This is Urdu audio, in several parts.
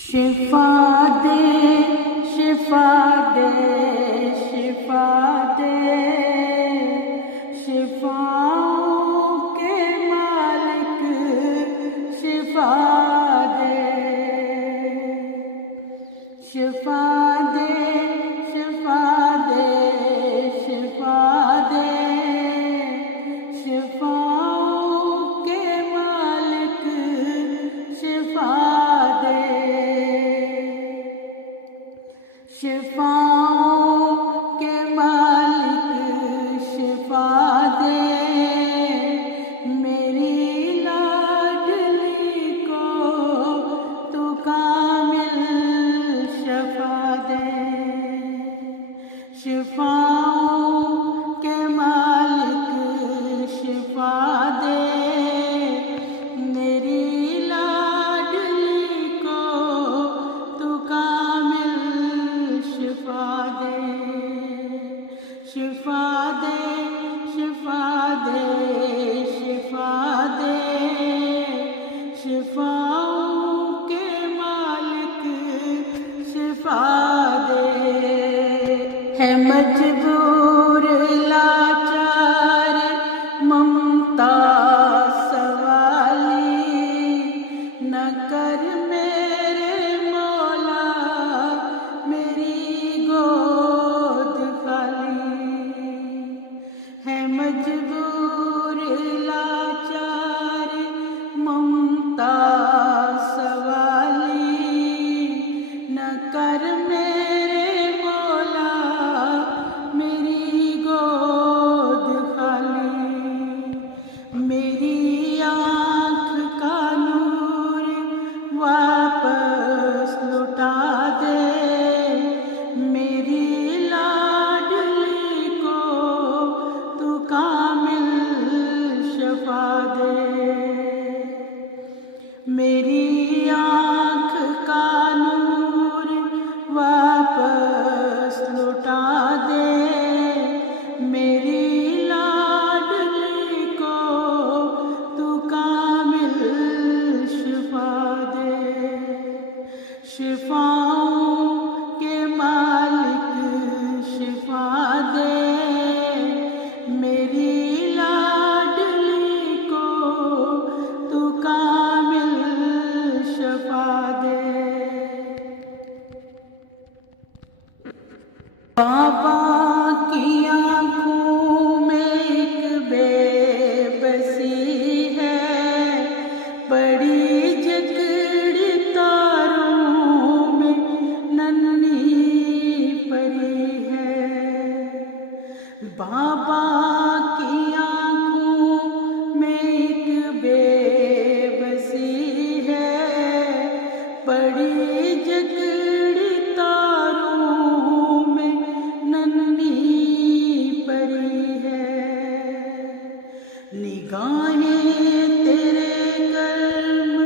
شفا دے شفا دے شفا دے شفاؤں کے مالک شفا دے شفا دے شفا دے شفا دے شفاؤں کے مالک شفا دے شفاؤں کے مالک شفا دے میری لاڈلی کو تو کامل شفا دے شفاؤں کے مالک شفا دے میری لاڈلی کو تو کامل شفا دے شفا دے شفا دے شفا دے شفاؤں کے مالک شفا دے ہے مجبور لاچار ممتا سوالی نہ کر میرے مولا میری گود خالی ہے مجبور لاچار ممتا سوالی نہ کر میرے مولا میری گود خالی میری آنکھ کا نور واپس لوٹا دے میری لاڈلی کو تو کامل شفا دے میری آنکھ کا نور واپس لوٹا دے میری لاڈلی کو تو کامل شفا دے شفاؤں کے مالک شفا دے میری لاڈلی کو تو کامل شفا دے بابا کی آنکھوں میں ایک بے بسی ہے بڑی جکڑی تاروں میں ننھی پری ہے بابا کی آنکھوں میں ایک بے بسی ہے بڑی جکڑی تاروں میں ننھی پری ہے نگاہیں تیرے کرم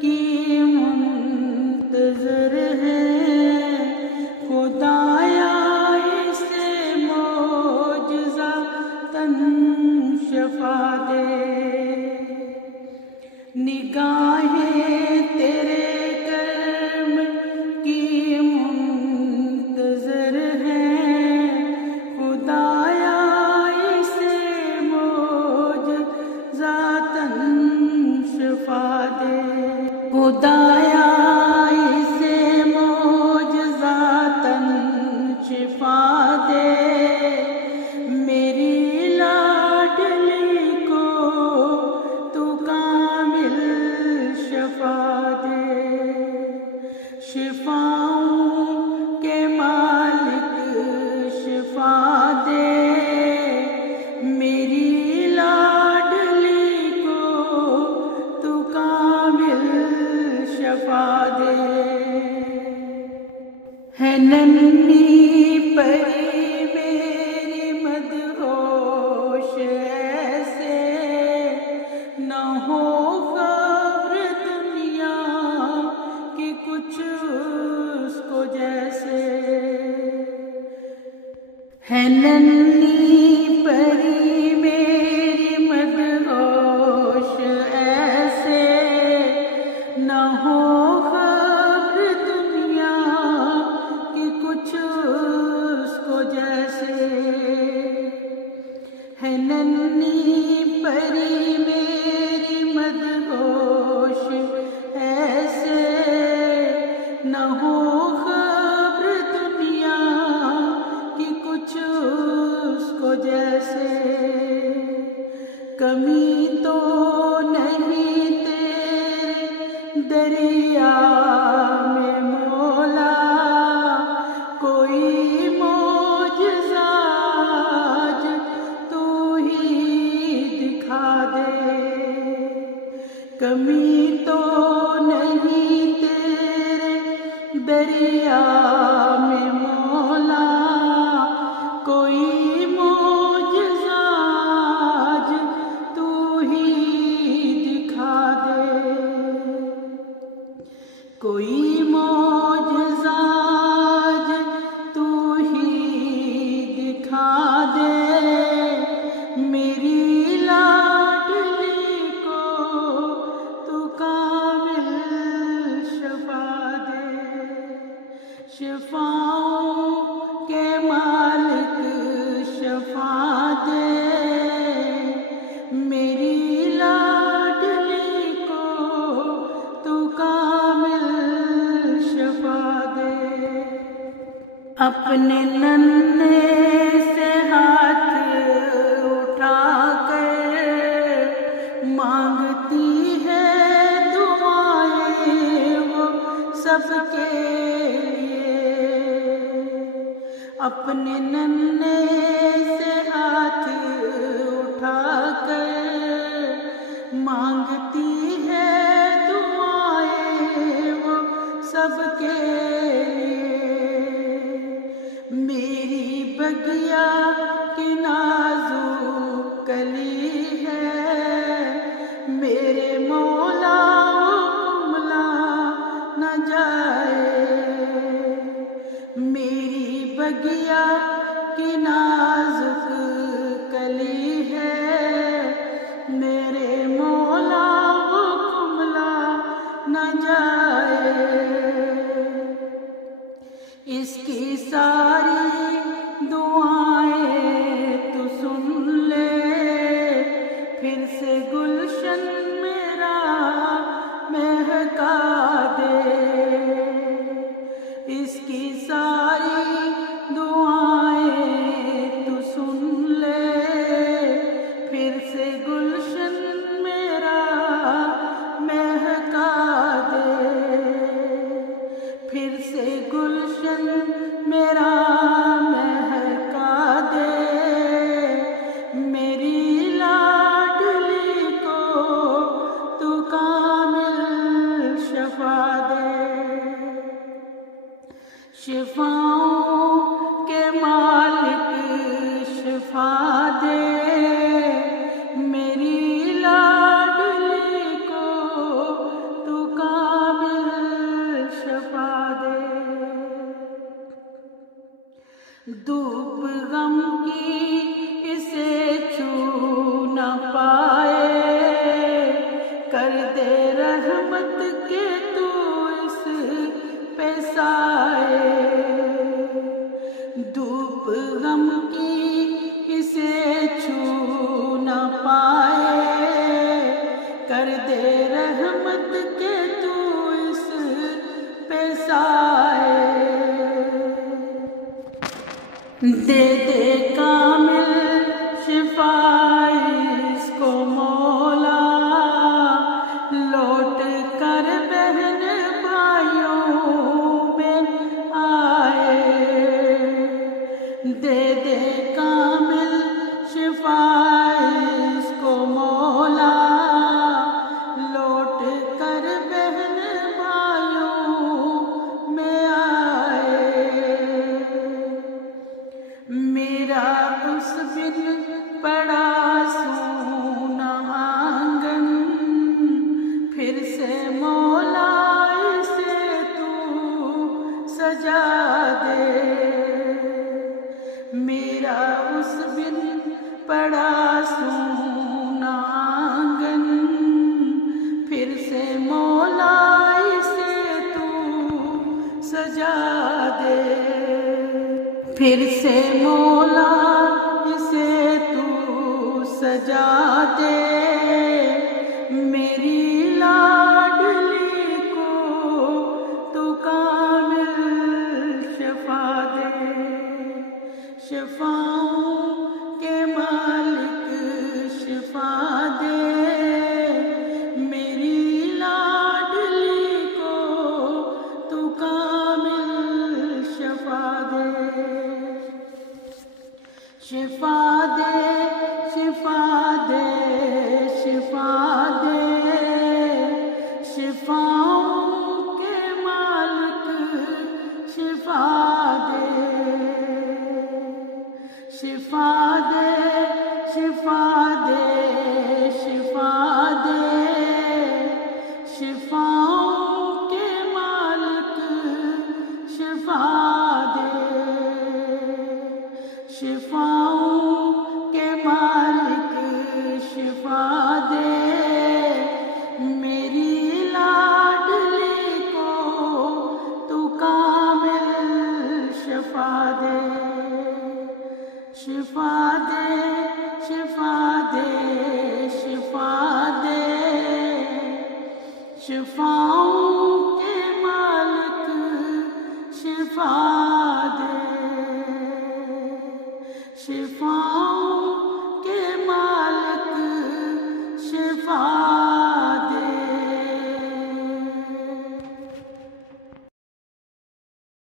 کی منتظر ہیں خدایا اسے معجزہ تن شفا دے نگاہیں تیرے کرم کی منتظر ہیں خدایا اسے معجزاتاً شفا دے خدایا اسے معجزاتاً شفا دے میری لاڈلی کو تو کامل شفا دے شفاؤں کے مالک شفا دے میری لاڈلی کو تو کامل شفا دے ہے ننھی پری میری مدہوش ایسے نہ ہو خبر دنیا کی کچھ اس کو جیسے ہے ننھی پری میری مدہوش ایسے نہ ہو خبر دریا میں مولا کوئی معجزہ آج تو ہی دکھا دے، کوئی معجزہ آج تو ہی دکھا دے، میری لاڈلی کو تو کامل شفا دے، شفاؤں کے مالک شفا دے، میری لاڈلی کو تو کامل شفا دے۔ اپنے ننھے سے ہاتھ اٹھا کر مانگتی ہے دعائیں وہ سب کے لیے، اپنے ننھے سے ہاتھ اٹھا کر مانگتی ہے دعائیں وہ سب کے لیے، میری بگیا کی نازک کلی ہے، میرے مولا کملا نہ جائے، میری بگیا کی نازک کلی ہے، میرے مولا کملا نہ جائے، اس کی ساری دعائیں تو سن لے، پھر سے گلشن میرا مہکا دے، اس کی ساری دعائیں تو سن لے، پھر سے گلشن میرا مہکا دے، پھر سے گلشن میرا مہکا دے، میری لاڈلی کو تو کامل شفا دے، شفاؤں کے مالک شفا دے، میری لاڈلی کو تو کامل شفا دے، دھوپ غم کی اسے چھو نہ پائے، کر دے رحمت کے تو اس پہ سائے، دھوپ غم کی اسے چھو نہ پائے، کر دے رحمت کے تو اس پہ سائے، دے دے کامل شفا اس کو مولا، لوٹ کر بہن بھائیوں میں آئے، دے دے کامل شفا اس کو مولا، لوٹ کر بہن بھائیوں میں آئے، میرا اس بن پڑا سونا آنگن، پھر سے مولا اسے تو سجا دے، میرا اس بن پڑا سونا آنگن، پھر سے مولا اسے تو سجا دے، پھر سے مولا اسے تو سجا دے، میری لاڈلی کو تو کامل شفا دے، شفاؤں کے مالک شفا دے، میری لاڈلی کو تو کامل شفا دے، شفا دے، شفا دے، شفا دے، شفاؤں کے مالک شفاؤں کے مالک شفا دے، شفاؤں